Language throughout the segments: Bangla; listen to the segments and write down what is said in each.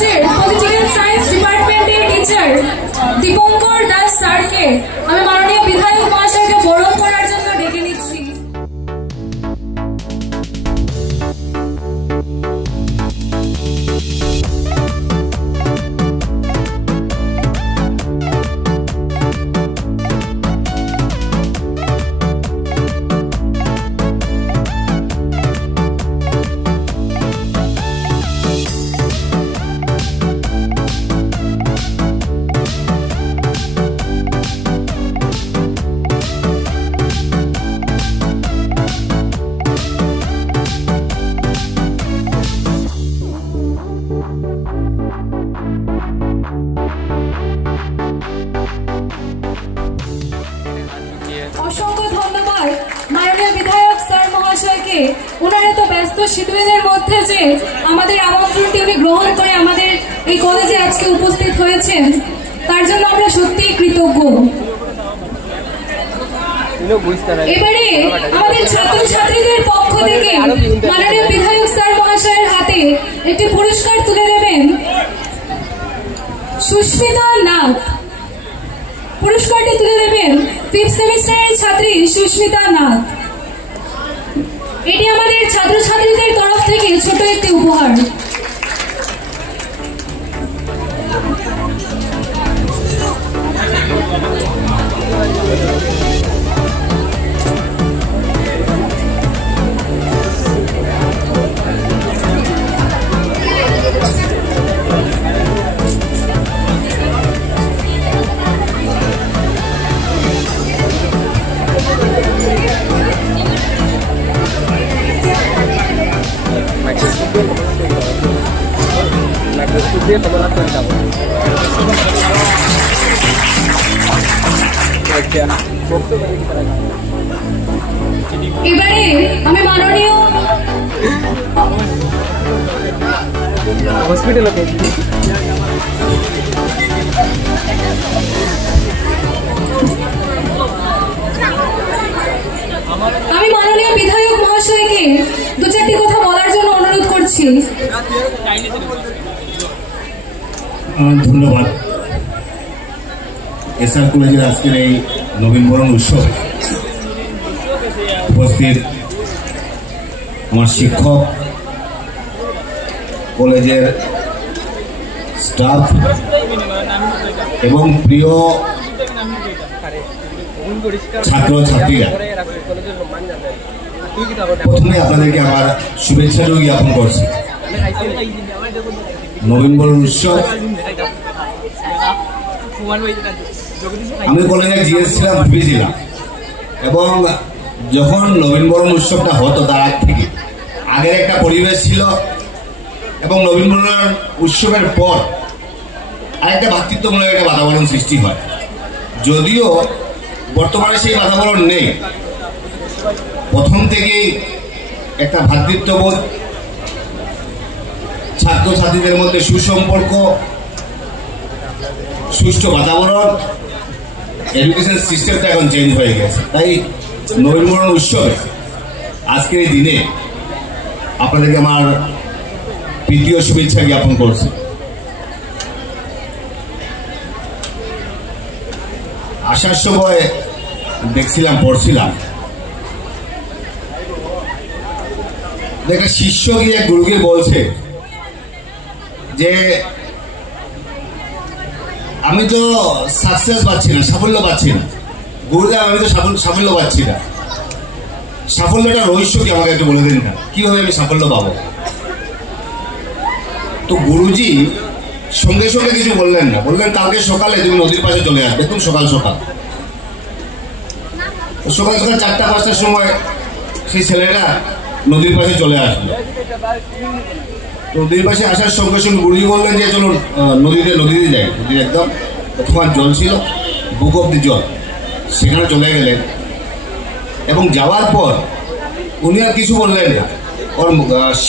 কলেজের পলিটিক্যাল সায়েন্স ডিপার্টমেন্টের টিচার দীপঙ্কর দাস স্যারকে আমি মাননীয় বিধায়ক মহাশয়কে বরণ করার জন্য ডেকে নিচ্ছি। অসংখ্য ধন্যবাদ মাননীয় বিধায়ক স্যার মহাশয়কে, ওনার এত ব্যস্ত শিডিউলের মধ্যে যে আমাদের আমন্ত্রণটি উনি গ্রহণ করে আমাদের এই কলেজে আজকে উপস্থিত হয়েছেন, তার জন্য আমরা সত্যিই কৃতজ্ঞ। এবারে আমাদের ছাত্রছাত্রীদের পক্ষ থেকে মাননীয় বিধায়ক স্যার মহাশয়ের হাতে একটি পুরস্কার তুলে দেবেন সুস্মিতা নাথ। পুরস্কারটি তুলে দেবেন 5th সেমিস্টারের ছাত্রী সুস্মিতা নাথ। এটি আমাদের ছাত্রছাত্রীদের তরফ থেকে ছোট একটি উপহার। এবারে আমি মাননীয় হসপিটাল বিধায়ক মহাশয়কে দু চারটি কথা বলার জন্য অনুরোধ করছি। ধন্যবাদ। এসআর কলেজের আজকের এই নবীনবরণ উৎসব উপস্থিত আমার শিক্ষক, কলেজের স্টাফ এবং প্রিয় ছাত্রছাত্রীরা, প্রথমে আপনাদেরকে আমার শুভেচ্ছা জ্ঞাপন করছি। নবীনবরণ উৎসব, আমি কলেজের জিএস ছিলাম, ভিপি ছিলাম, এবং যখন নবীনবরণ উৎসবটা হতো তার আগ থেকে আগের একটা পরিবেশ ছিল, এবং নবীনবরণ উৎসবের পর আরেকটা ভ্রাতৃত্বমূলক একটা বাতাবরণ সৃষ্টি হয়। যদিও বর্তমানে সেই বাতাবরণ নেই, প্রথম থেকেই একটা ভ্রাতৃত্ববোধ, ছাত্রছাত্রীদের মধ্যে সুসম্পর্ক, সুষ্ঠু বাতাবরণ, এডুকেশন সিস্টেমটা এখন চেঞ্জ হয়ে গেছে। তাই নবীনবরণ উৎসবে আজকের এই দিনে আপনাদেরকে আমার প্রীতি ও শুভেচ্ছা জ্ঞাপন করছি। আসার সময় দেখছিলাম, পড়ছিলাম, একটা শিষ্য গিয়ে গুরুকে বলছে যে আমি তো সাকসেস পাচ্ছি না, সাফল্য পাচ্ছি না। গুরুদেব, আমি তো সাফল্য পাচ্ছি না, সাফল্যটা রহস্য কি আমাকে একটু বলে দিন না, কিভাবে আমি সাফল্য পাবো? তো গুরুজি সঙ্গে সঙ্গে কিছু বললেন না, বললেন কালকে সকালে তুমি নদীর পাশে চলে আসবে, একদম সকাল সকাল। সকাল সকাল 4টা-5টার সময় সেই ছেলেটা নদীর পাশে চলে আসলো। নদীর পাশে আসার সঙ্গে সঙ্গে গুরুজি বললেন যে চলুন নদীতে যাই। নদীর একদম প্রথম জল ছিল, বুক অব্দি জল, সেখানে চলে গেলেন। এবং যাওয়ার পর উনি আর কিছু বললেন না, ওর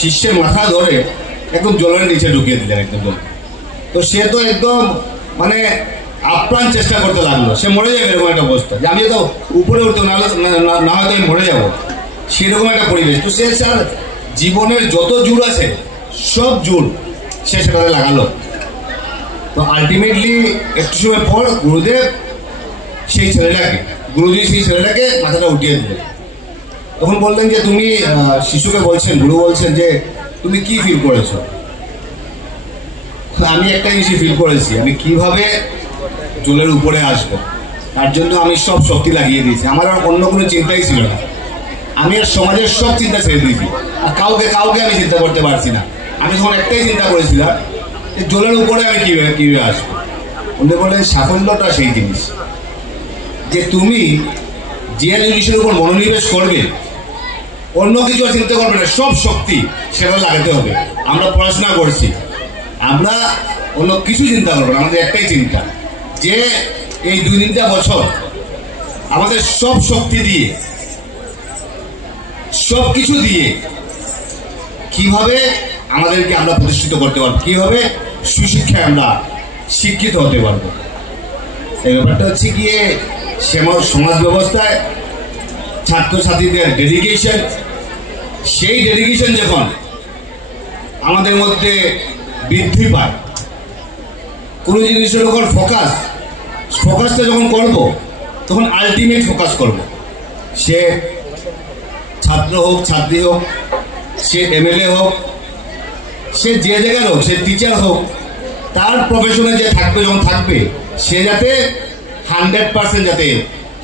শিষ্যের মাথা ধরে একদম জলের নিচে ঢুকিয়ে দিলেন একদম। তো সে তো একদম মানে আপ্রাণ চেষ্টা করতে লাগলো, সে মরে যাবে এরকম একটা অবস্থা, যে আমি তো উপরে উঠতে না হয়তো আমি মরে যাবো, সেরকম একটা পরিবেশ। তো সে স্যার জীবনের যত জোর আছে সব জোর সে সেটাতে লাগালো। তো আলটিমেটলি একটু সময় পর গুরুজি সেই ছেলেটাকে মাথাটা উঠিয়ে দিলেন। তখন বললেন যে তুমি শিশুকে বলছেন, গুরু বলছেন যে তুমি কি ফিল করেছো? আমি একটা জিনিস ফিল করেছি, আমি কিভাবে জলের উপরে আসবো তার জন্য আমি সব শক্তি লাগিয়ে দিয়েছি। আমার আর অন্য কোনো চিন্তাই ছিল না। আমি আর সমাজের সব চিন্তা ছেড়ে দিয়েছি, আর কাউকে আমি চিন্তা করতে পারছি না। আমি তখন একটাই চিন্তা করেছিলাম যে জলের উপরে আমি কিভাবে আসবো। উনি বললেন সাফল্যটা সেই জিনিস যে তুমি যে জিনিসের উপর মনোনিবেশ করবে, অন্য কিছু চিন্তা করবে না, সব শক্তি সেটা লাগাতে হবে। আমরা পড়াশোনা করছি, আমরা অন্য কিছু চিন্তা করবো না। আমাদের একটাই চিন্তা যে এই 2-3টা বছর আমাদের সব শক্তি দিয়ে, সব কিছু দিয়ে কিভাবে আমাদেরকে আমরা প্রতিষ্ঠিত করতে পারবো, কিভাবে সুশিক্ষায় আমরা শিক্ষিত হতে পারবো। এই ব্যাপারটা হচ্ছে গিয়ে সমাজ ব্যবস্থায় ছাত্রছাত্রীদের ডেডিকেশন, সেই ডেডিকেশন যখন আমাদের মধ্যে বৃদ্ধি পায়, কোনো জিনিসের উপর ফোকাসটা যখন করব, তখন আলটিমেট ফোকাস করব। সে ছাত্র হোক, ছাত্রী হোক, সে এমএলএ হোক, সে যে জায়গার হোক, সে টিচার হোক, তার প্রফেশনে যে থাকবে, যখন থাকবে সে যাতে 100% যাতে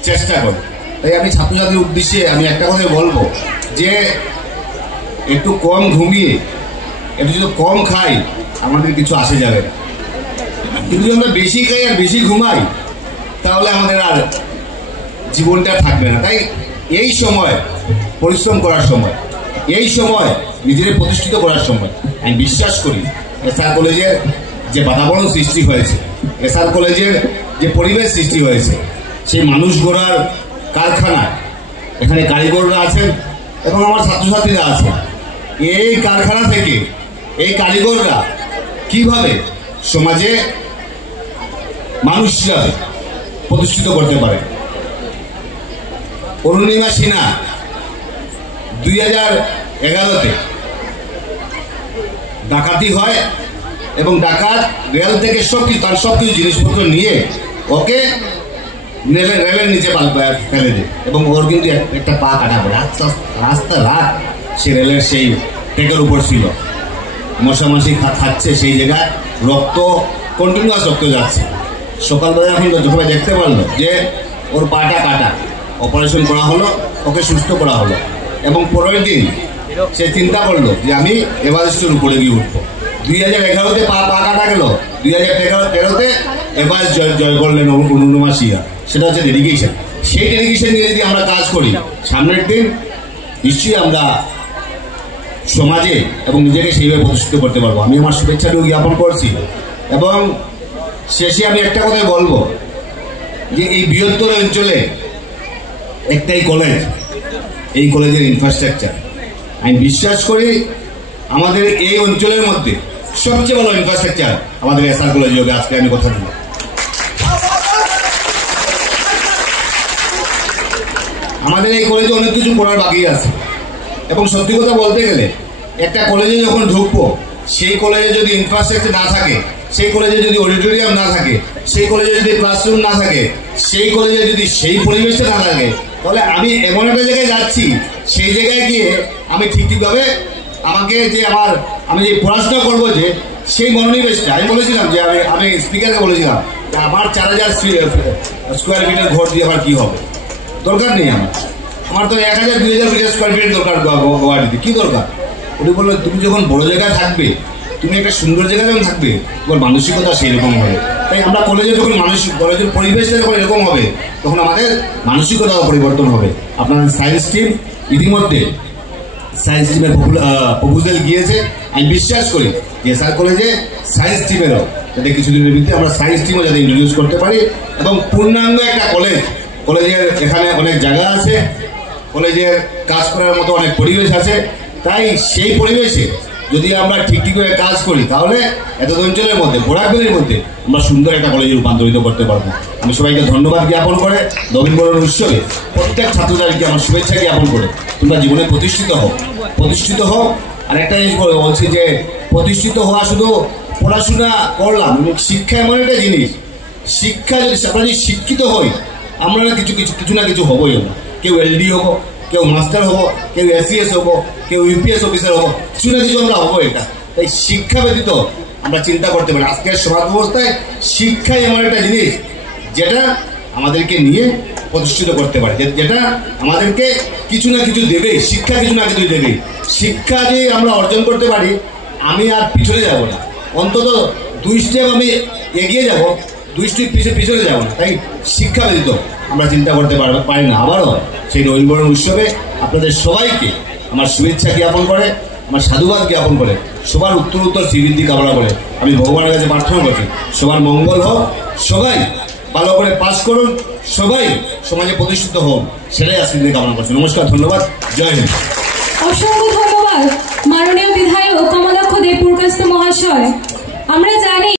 চেষ্টা করে। তাই আমি ছাত্রছাত্রীর উদ্দেশ্যে আমি একটা কথাই বলবো যে একটু কম ঘুমিয়ে, একটু যদি কম খাই, আমাদের কিছু আসে যাবে না। কিন্তু যদি আমরা বেশি খাই আর বেশি ঘুমাই, তাহলে আমাদের আর জীবনটা থাকবে না। তাই এই সময় পরিশ্রম করার সময়, এই সময় নিজেদের প্রতিষ্ঠিত করার সময় আমি বিশ্বাস করি এসআর কলেজের যে বাতাবরণ সৃষ্টি হয়েছে, এসআর কলেজের যে পরিবেশ সৃষ্টি হয়েছে, সেই মানুষ গড়ার কারখানায় এখানে কারিগররা আছেন এবং আমার ছাত্রছাত্রীরা আছেন। এই কারখানা থেকে এই কারিগররা কিভাবে সমাজে মানুষরা প্রতিষ্ঠিত করতে পারে। অরুণিমা সিনহা 2011-তে ডাকাতি হয় এবং ডাকাত রেল থেকে সবকিছু জিনিসপত্র নিয়ে ওকে রেলের নিচে ফেলে দেয় এবং ওর কিন্তু একটা পা কাটা পড়ে। রাস্তা রাত সে রেলের সেই ট্রেকের উপর ছিল, মশামাছি খাচ্ছে, সেই জায়গায় কন্টিনিউয়াস রক্ত যাচ্ছে। সকালবেলা এখন সবাই দেখতে পারলো যে ওর পাটা কাটা, অপারেশন করা হলো, ওকে সুস্থ করা হলো এবং পরের দিন সে চিন্তা করলো যে আমি এভারেস্টের উপরে গিয়ে উঠবো। 2011-তে পা কাটা গেল, 2013-তে এভারেস্ট জয় করলেন অরুণিমা সিনহা। সেটা হচ্ছে ডেডিকেশন। সেই ডেডিকেশন নিয়ে যদি আমরা কাজ করি, সামনের দিন নিশ্চয়ই আমরা সমাজে এবং নিজেকে সেইভাবে প্রতিষ্ঠিত করতে পারবো। আমি আমার শুভেচ্ছাটুকু জ্ঞাপন করছি এবং শেষে আমি একটা কথাই বলবো যে এই বৃহত্তর অঞ্চলে একটাই কলেজ, এই কলেজের ইনফ্রাস্ট্রাকচার আমি বিশ্বাস করি আমাদের এই অঞ্চলের মধ্যে সবচেয়ে ভালো ইনফ্রাস্ট্রাকচার আমাদের এসআর কলেজে হবে। আজকে আমি কথা দিলাম। আমাদের এই কলেজে অনেক কিছু করার বাকি আছে এবং সত্যি কথা বলতে গেলে একটা কলেজে যখন ঢুকবো, সেই কলেজে যদি ইনফ্রাস্ট্রাকচার না থাকে, সেই কলেজে যদি অডিটোরিয়াম না থাকে, সেই কলেজে যদি ক্লাসরুম না থাকে, সেই কলেজে যদি সেই পরিবেশটা না থাকে, তাহলে আমি এমন একটা জায়গায় যাচ্ছি, সেই জায়গায় গিয়ে আমি ঠিকভাবে আমি যে পড়াশোনা করবো, যে সেই মনোনিবেশটা আমি বলেছিলাম যে আমি স্পিকারকে বলেছিলাম যে আমার 4000 স্কোয়ার ফিটের ঘর দিয়ে আমার কি হবে, দরকার নেই। আমার তো 1000-2000 স্কোয়ার ফিটের দরকার গুয়াহাটিতে, কি দরকার? উনি বললো তুমি যখন বড় জায়গায় থাকবে, তুমি একটা সুন্দর জায়গায় যখন থাকবে, তোমার মানসিকতা সেই রকম হবে। তাই আমরা কলেজে যখন কলেজের পরিবেশটা যখন এরকম হবে, তখন আমাদের মানসিকতাও পরিবর্তন হবে। আপনাদের সায়েন্স টিম ইতিমধ্যে সায়েন্স টিমের প্রপোজাল গিয়েছে। আমি বিশ্বাস করি যে এসআর কলেজে সায়েন্স টিমেরও যাতে কিছুদিনের ভিত্তিতে আমরা সায়েন্স টিমও যাতে ইন্ট্রোডিউস করতে পারি এবং পূর্ণাঙ্গ একটা কলেজের এখানে অনেক জায়গা আছে, কলেজের কাজ করার মতো অনেক পরিবেশ আছে। তাই সেই পরিবেশে যদি আমরা ঠিকভাবে কাজ করি, তাহলে এত অঞ্চলের মধ্যে, বোরাকবেলির মধ্যে আমরা সুন্দর একটা কলেজে রূপান্তরিত করতে পারবো। আমি সবাইকে ধন্যবাদ জ্ঞাপন করে নবীনবরণ উৎসবে প্রত্যেক ছাত্রছাত্রীকে আমার শুভেচ্ছা জ্ঞাপন করে তোমরা জীবনে প্রতিষ্ঠিত হও আর একটা জিনিস বলছি যে প্রতিষ্ঠিত হওয়া শুধু পড়াশোনা করলাম, শিক্ষা এমন একটা জিনিস, শিক্ষা যদি আমরা যদি শিক্ষিত হই আমরা কিছু না কিছু হবই হবো। কেউ এলডি হবো, কেউ মাস্টার হবো, কেউ এসিএস হবো, কেউ ইউপিএস অফিসার হবো, কিছু না কিছু আমরা হবো। এটা তাই শিক্ষা ব্যতীত আমরা চিন্তা করতে পারি। আজকের সমাজ ব্যবস্থায় শিক্ষাই এমন একটা জিনিস যেটা আমাদেরকে নিয়ে প্রতিষ্ঠিত করতে পারে, যেটা আমাদেরকে কিছু না কিছু দেবে। শিক্ষা কিছু না কিছু দেবে। শিক্ষা যে আমরা অর্জন করতে পারি, আমি আর পিছনে যাব না, অন্তত 2 স্টেপ আমি এগিয়ে যাব, 2 স্টেপ পিছনে যাব না। তাই শিক্ষা ব্যতীত আমরা চিন্তা করতে পারি না। আবারও সেই নবীনবরণ উৎসবে আপনাদের সবাইকে আমার শুভেচ্ছা জ্ঞাপন করে, আমার সাধুবাদ জ্ঞাপন করে, সবার উত্তর শ্রীবৃদ্ধি কামনা করে আমি ভগবানের কাছে প্রার্থনা করছি সবার মঙ্গল হোক, সবাই ভালো করে পাস করুন, সবাই সমাজে প্রতিষ্ঠিত হন, সেটাই আজকে কামনা করছি। নমস্কার, ধন্যবাদ, জয় হিন্দ। অসংখ্য ধন্যবাদ মাননীয় বিধায়ক কমলাক্ষ দেবপুরকাস্ত মহাশয়। আমরা জানি